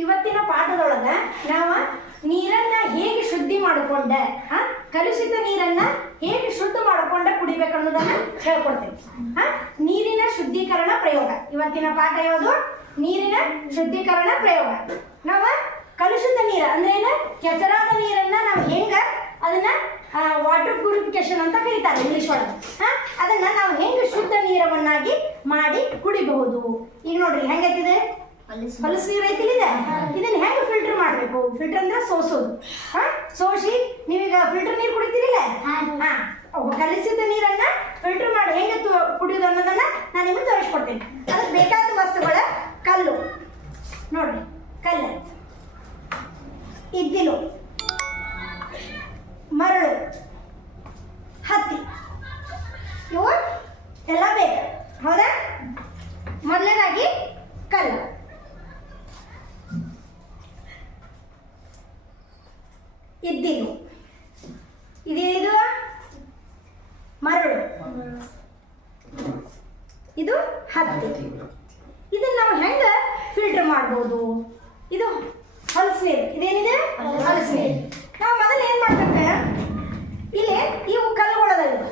ಇವತ್ತಿನ ಪಾಠದೊಳಗ ನಾವು ನೀರನ್ನ ಹೇಗೆ ಶುದ್ಧಿ ಮಾಡಿಕೊಂಡೆ, ಕಲುಷಿತ ನೀರನ್ನ ಹೇಗೆ ಶುದ್ಧ ಮಾಡಿಕೊಂಡೆ ಕುಡಿಬೇಕು ಅನ್ನೋದನ್ನ ಹೇಳ್ಕೊಡ್ತೀನಿ. ನೀರಿನ ಶುದ್ಧೀಕರಣ ಪ್ರಯೋಗ. ಇವತ್ತಿನ ಪಾಠ ಯಾವುದು? ನೀರಿನ ಶುದ್ಧೀಕರಣ ಪ್ರಯೋಗ. ನಾವು ಕಲುಷಿತ ನೀರು ಅಂದ್ರೆ ಏನು? ಕೆಸರಾದ ನೀರನ್ನ ನಾವು ಹೆಂಗ ಅದನ್ನ ವಾಟರ್ ಪ್ಯೂರಿಫಿಕೇಶನ್ ಅಂತ ಕರೀತಾರೆ ಇಂಗ್ಲಿಷ್ ಒಳಗೆ. ಅದನ್ನ ನಾವು ಹೆಂಗೆ ಶುದ್ಧ ನೀರವನ್ನಾಗಿ ಮಾಡಿ ಕುಡಿಬಹುದು. ಈಗ ನೋಡ್ರಿ ಹೆಂಗೈತಿದೆ, ಹೊಲಸು ನೀರು ಐತಿಲ್ಲ ಇದೆ. ಇದನ್ನ ಹೆಂಗೆ ಫಿಲ್ಟರ್ ಮಾಡಬೇಕು? ಫಿಲ್ಟರ್ ಅಂದ್ರೆ ಸೋಸೋದು. ಸೋಸಿ ನೀವೀಗ ಫಿಲ್ಟರ್ ನೀರು ಕುಡಿತೀರಿಲ್ಲ, ಕಲುಷಿತ ನೀರನ್ನ ಫಿಲ್ಟರ್ ಮಾಡಿ ಹೆಂಗೆ ಕುಡಿಯೋದು ಅನ್ನೋದನ್ನ ನಾನು ನಿಮಗೆ ತೋರಿಸ್ಕೊಡ್ತೀನಿ. ಅದಕ್ಕೆ ಬೇಕಾದ ವಸ್ತುಗಳ ಕಲ್ಲು ನೋಡ್ರಿ, ಕಲ್ಲು, ಇದ್ದಿಲು, ಮರಳು, ಹತ್ತಿ, ಇವು ಎಲ್ಲ ಬೇಕು. ಹೌದಾ? ಮೊದಲನೇದಾಗಿ ಕಲ್ಲು. ಇದ್ದಿಲು, ಇದೇನಿದು? ಮರಳು, ಇದು ಹತ್ತಿ. ಇದನ್ನ ನಾವು ಹೆಂಗ ಫಿಲ್ಟರ್ ಮಾಡ್ಬೋದು? ಇದು ಹೊಲಸು ನೀರು. ಇದೇನಿದೆ? ಹೊಲಸು ನೀರು. ನಾವು ಮೊದಲು ಏನು ಮಾಡ್ಬೇಕು? ಇಲ್ಲಿ ಇವು ಕಲ್ಲುಗಳದಾವ,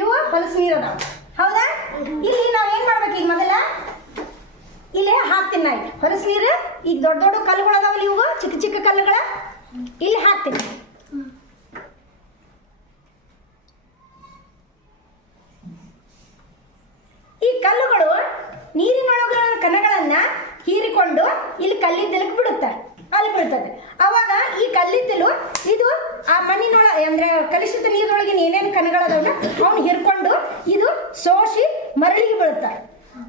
ಇವು ಹೊಲಸು ನೀರು ಅದಾವ. ಹೌದಾ? ಇಲ್ಲಿ ನಾವು ಏನು ಮಾಡ್ಬೇಕು? ಈಗ ಮೊದಲ ಇಲ್ಲಿ ಹಾಕ್ತೀನಿ ನಾ. ಈಗ ಹೊಲಸು ನೀರು ಈಗ ದೊಡ್ಡ ದೊಡ್ಡ ಕಲ್ಲುಗಳದಾವಲ್ಲ, ಇವು ಚಿಕ್ಕ ಚಿಕ್ಕ ಕಲ್ಲುಗಳ ಇಲ್ಲಿ ಹಾಕ್ತೀನಿ. ಈ ಕಲ್ಲುಗಳು ನೀರಿನೊಳಗ ಕಣಗಳನ್ನ ಹೀರಿಕೊಂಡು ಇಲ್ಲಿ ಕಲ್ಲಿದ್ದಲಕ್ಕೆ ಬಿಡುತ್ತೆ, ಅಲ್ಲಿ ಬೀಳ್ತದೆ. ಅವಾಗ ಈ ಕಲ್ಲಿದ್ದಲು ಇದು ಆ ಮಣ್ಣಿನೊಳಗೆ ಅಂದ್ರೆ ಕಲುಷಿತ ನೀರಿನೊಳಗಿನ ಏನೇನು ಕಣಗಳದವನ್ನ ಅವನು ಹಿರ್ಕೊಂಡು ಇದು ಸೋಸಿ ಮರಳಿಗೆ ಬೀಳುತ್ತೆ.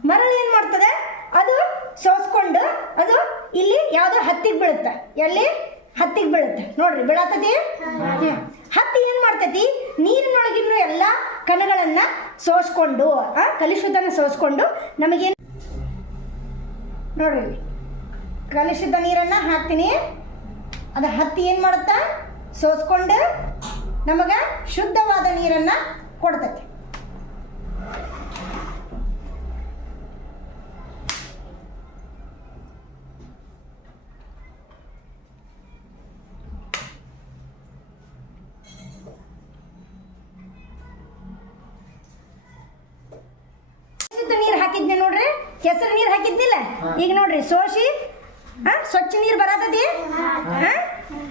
ಮರಳು ಏನು ಮಾಡ್ತದೆ? ಅದು ಸೋಸ್ಕೊಂಡು ಅದು ಇಲ್ಲಿ ಯಾವುದೋ ಹತ್ತಿಗೆ ಬೀಳುತ್ತೆ. ಎಲ್ಲಿ? ಹತ್ತಿಗೆ ಬೀಳುತ್ತೆ. ನೋಡ್ರಿ ಬೀಳತತಿ. ಹತ್ತಿ ಏನು ಮಾಡ್ತತಿ? ನೀರಿನೊಳಗಿನ ಎಲ್ಲ ಕಣಗಳನ್ನ ಸೋಸ್ಕೊಂಡು ಕಲುಷಿತನ ಸೋಸ್ಕೊಂಡು ನಮಗೇನು ನೋಡ್ರಿ, ಕಲುಷಿತ ನೀರನ್ನ ಹಾಕ್ತೀನಿ. ಅದು ಹತ್ತಿ ಏನು ಮಾಡುತ್ತಾ? ಸೋಸ್ಕೊಂಡು ನಮಗೆ ಶುದ್ಧವಾದ ನೀರನ್ನ ಕೊಡ್ತೈತಿ. ನೀರು ಹಾಕಿದ್ನೆ ನೋಡ್ರಿ, ಕೆಸರು ನೀರು ಹಾಕಿದ್ನಿಲ್ಲ. ಈಗ ನೋಡ್ರಿ ಸೋಸಿ ಸ್ವಚ್ಛ ನೀರು ಬರತದಿ.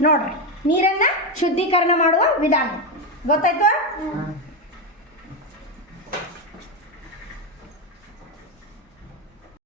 ನೋಡ್ರಿ ನೀರನ್ನ ಶುದ್ಧೀಕರಣ ಮಾಡುವ ವಿಧಾನ ಗೊತ್ತಾಯ್ತು.